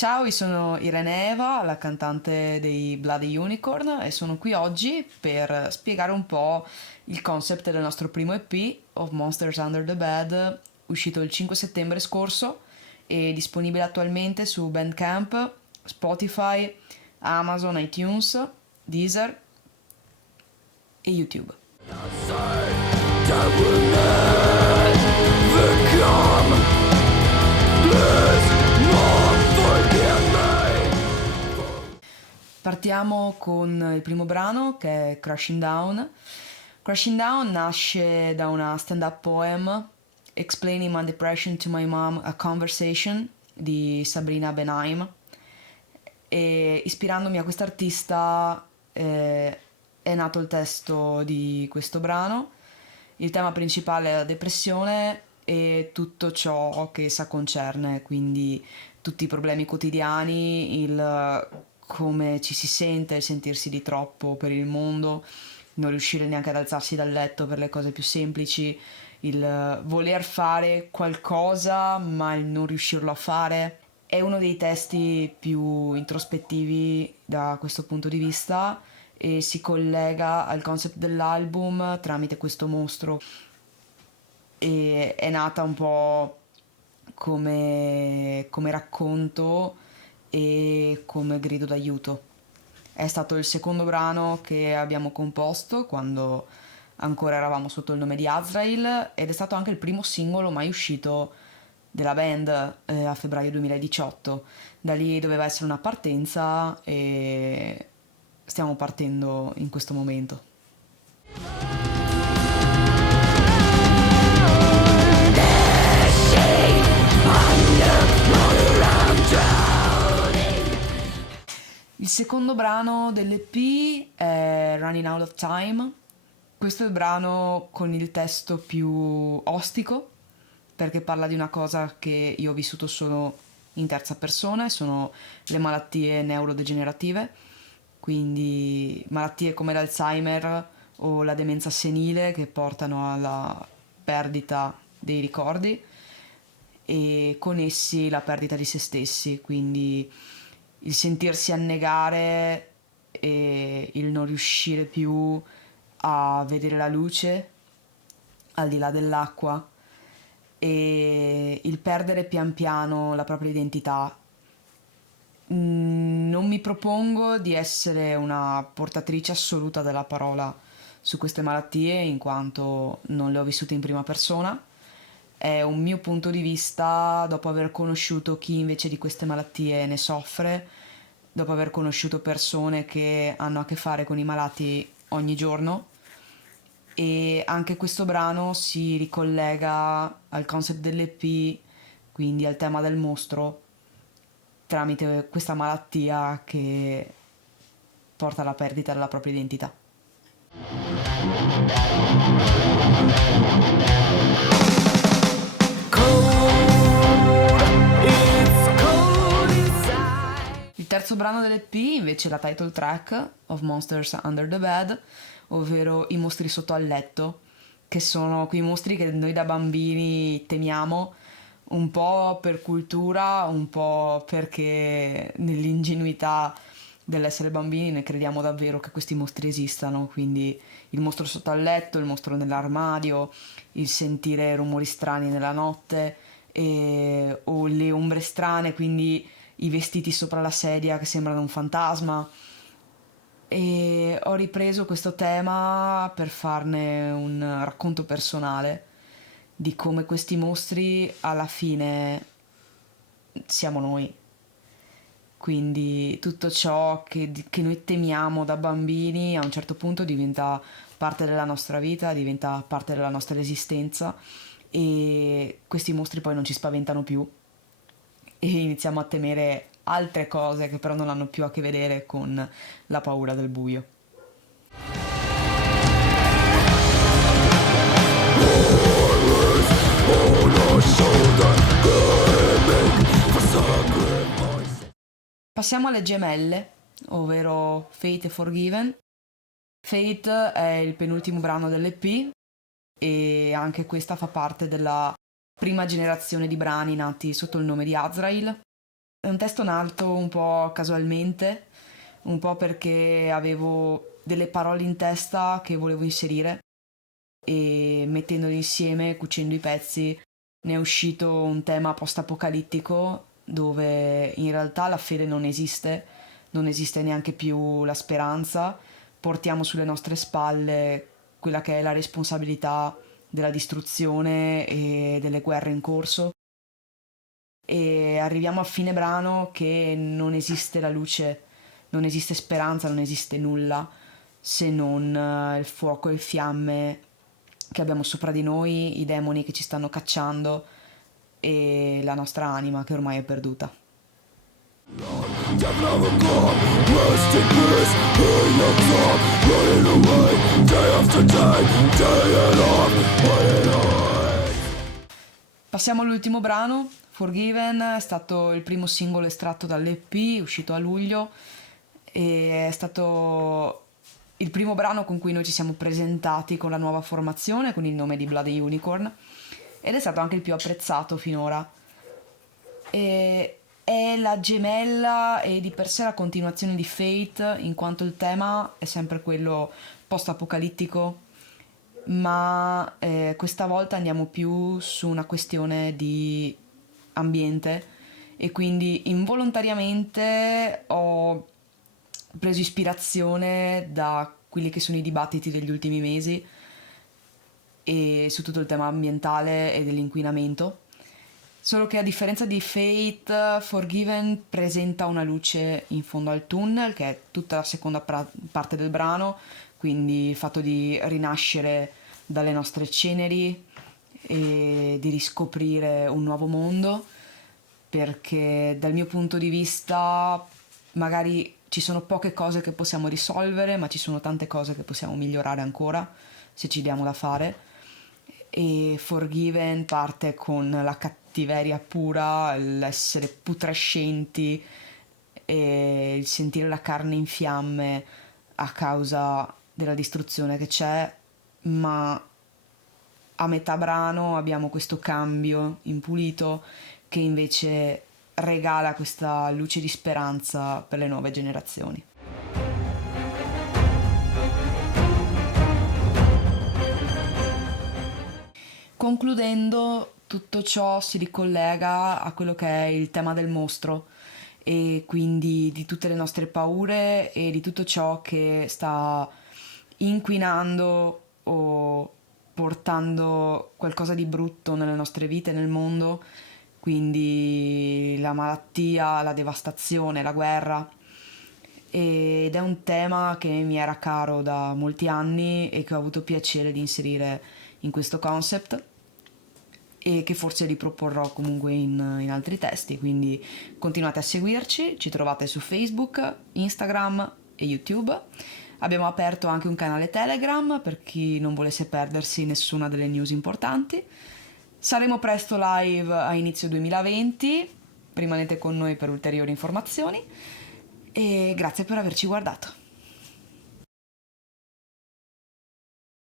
Ciao, io sono Irene Eva, la cantante dei Bloody Unicorn e sono qui oggi per spiegare un po' il concept del nostro primo EP, Of Monsters Under the Bed, uscito il 5 settembre scorso e disponibile attualmente su Bandcamp, Spotify, Amazon, iTunes, Deezer e YouTube. Partiamo con il primo brano che è Crashing Down. Crashing Down nasce da una stand-up poem Explaining My Depression to My Mom, A Conversation di Sabrina Benaim, e ispirandomi a quest'artista è nato il testo di questo brano. Il tema principale è la depressione e tutto ciò che essa concerne, quindi tutti i problemi quotidiani, il come ci si sente, il sentirsi di troppo per il mondo, non riuscire neanche ad alzarsi dal letto per le cose più semplici, il voler fare qualcosa ma il non riuscirlo a fare. È uno dei testi più introspettivi da questo punto di vista e si collega al concept dell'album tramite questo mostro, e è nata un po' come racconto e come grido d'aiuto. È stato il secondo brano che abbiamo composto quando ancora eravamo sotto il nome di Azrael ed è stato anche il primo singolo mai uscito della band a febbraio 2018. Da lì doveva essere una partenza e stiamo partendo in questo momento. Il secondo brano dell'EP è Running Out of Time. Questo è il brano con il testo più ostico perché parla di una cosa che io ho vissuto solo in terza persona e sono le malattie neurodegenerative, quindi malattie come l'Alzheimer o la demenza senile che portano alla perdita dei ricordi e con essi la perdita di se stessi, quindi il sentirsi annegare e il non riuscire più a vedere la luce al di là dell'acqua e il perdere pian piano la propria identità. Non mi propongo di essere una portatrice assoluta della parola su queste malattie in quanto non le ho vissute in prima persona. È un mio punto di vista dopo aver conosciuto chi invece di queste malattie ne soffre, dopo aver conosciuto persone che hanno a che fare con i malati ogni giorno, e anche questo brano si ricollega al concept dell'EP, quindi al tema del mostro, tramite questa malattia che porta alla perdita della propria identità. Il terzo brano dell'EP invece è la title track Of Monsters Under the Bed, ovvero i mostri sotto al letto, che sono quei mostri che noi da bambini temiamo, un po' per cultura, un po' perché nell'ingenuità dell'essere bambini ne crediamo davvero che questi mostri esistano, quindi il mostro sotto al letto, il mostro nell'armadio, il sentire rumori strani nella notte o le ombre strane, quindi i vestiti sopra la sedia che sembrano un fantasma. E ho ripreso questo tema per farne un racconto personale di come questi mostri alla fine siamo noi. Quindi tutto ciò che noi temiamo da bambini a un certo punto diventa parte della nostra vita, diventa parte della nostra esistenza e questi mostri poi non ci spaventano più e iniziamo a temere altre cose che però non hanno più a che vedere con la paura del buio. Passiamo alle gemelle, ovvero Fate e Forgiven. Fate è il penultimo brano dell'EP e anche questa fa parte della prima generazione di brani nati sotto il nome di Azrael. È un testo nato un po' casualmente, un po' perché avevo delle parole in testa che volevo inserire e mettendoli insieme, cucendo i pezzi, ne è uscito un tema post-apocalittico dove in realtà la fede non esiste, non esiste neanche più la speranza, portiamo sulle nostre spalle quella che è la responsabilità della distruzione e delle guerre in corso e arriviamo a fine brano che non esiste la luce, non esiste speranza, non esiste nulla se non il fuoco e le fiamme che abbiamo sopra di noi, i demoni che ci stanno cacciando e la nostra anima che ormai è perduta. Passiamo all'ultimo brano. Forgiven è stato il primo singolo estratto dall'EP uscito a luglio e è stato il primo brano con cui noi ci siamo presentati con la nuova formazione, con il nome di Bloody Unicorn, ed è stato anche il più apprezzato finora. E è la gemella e di per sé la continuazione di Fate, in quanto il tema è sempre quello post-apocalittico, ma questa volta andiamo più su una questione di ambiente e quindi involontariamente ho preso ispirazione da quelli che sono i dibattiti degli ultimi mesi e su tutto il tema ambientale e dell'inquinamento. Solo che a differenza di Fate, Forgiven presenta una luce in fondo al tunnel, che è tutta la seconda parte del brano, quindi il fatto di rinascere dalle nostre ceneri e di riscoprire un nuovo mondo, perché dal mio punto di vista magari ci sono poche cose che possiamo risolvere, ma ci sono tante cose che possiamo migliorare ancora se ci diamo da fare. E Forgiven parte con la cattiveria pura, l'essere putrescenti e il sentire la carne in fiamme a causa della distruzione che c'è, ma a metà brano abbiamo questo cambio impulito che invece regala questa luce di speranza per le nuove generazioni. Concludendo, tutto ciò si ricollega a quello che è il tema del mostro e quindi di tutte le nostre paure e di tutto ciò che sta inquinando o portando qualcosa di brutto nelle nostre vite, nel mondo, quindi la malattia, la devastazione, la guerra. Ed è un tema che mi era caro da molti anni e che ho avuto piacere di inserire in questo concept e che forse riproporrò comunque in altri testi, quindi continuate a seguirci, ci trovate su Facebook, Instagram e YouTube. Abbiamo aperto anche un canale Telegram per chi non volesse perdersi nessuna delle news importanti. Saremo presto live a inizio 2020, rimanete con noi per ulteriori informazioni e grazie per averci guardato.